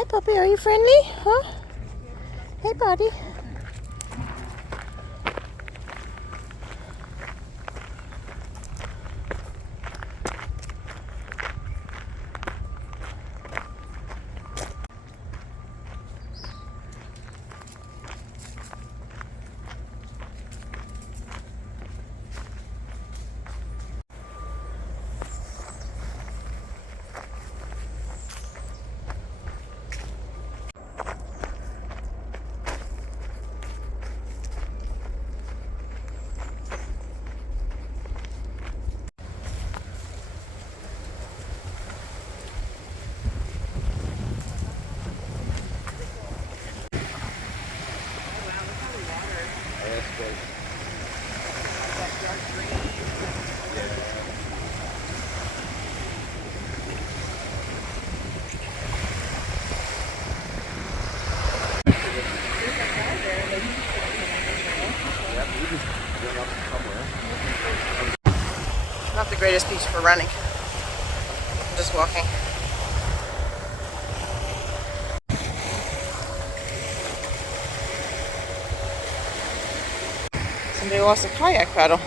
Hi, puppy. Are you friendly? Huh? Hey, buddy. Not the greatest beach for running. I'm just walking. Somebody wants a kayak paddle.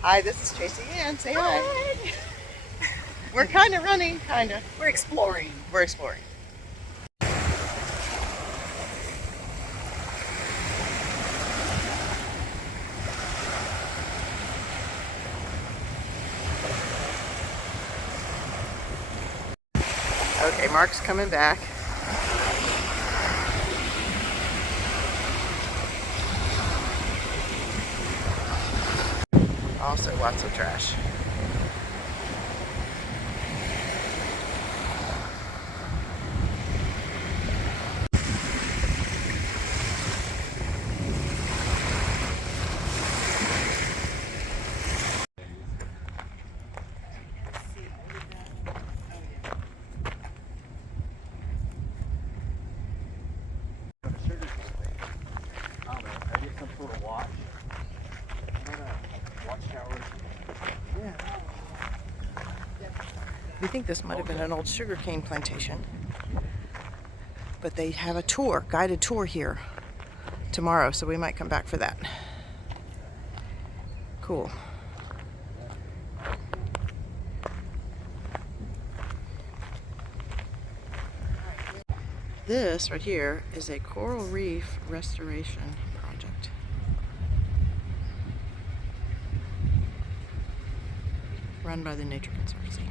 Hi, this is Tracy Ann. Say hi. We're kind of running, kind of. We're exploring. We're exploring. Okay, Mark's coming back. Also, lots of trash. We think this might have been an old sugarcane plantation, but they have a tour, guided tour here tomorrow, so we might come back for that. Cool. This right here is a coral reef restoration project. Run by the Nature Conservancy.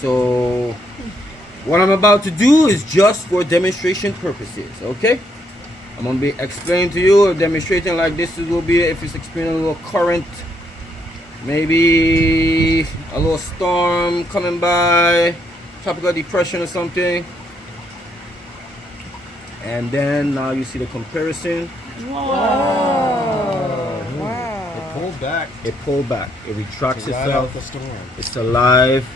So what I'm about to do is just for demonstration purposes, okay? I'm gonna be explaining to you, demonstrating like this will be if it's experiencing a little current, maybe a little storm coming by, tropical depression or something. And then now you see the comparison. Wow. It pulled back. It pulled back. It retracts To ride out itself. the storm. It's alive.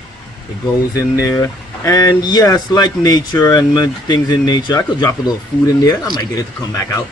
It goes in there. And yes, like nature and things in nature, I could drop a little food in there. I might get it to come back out.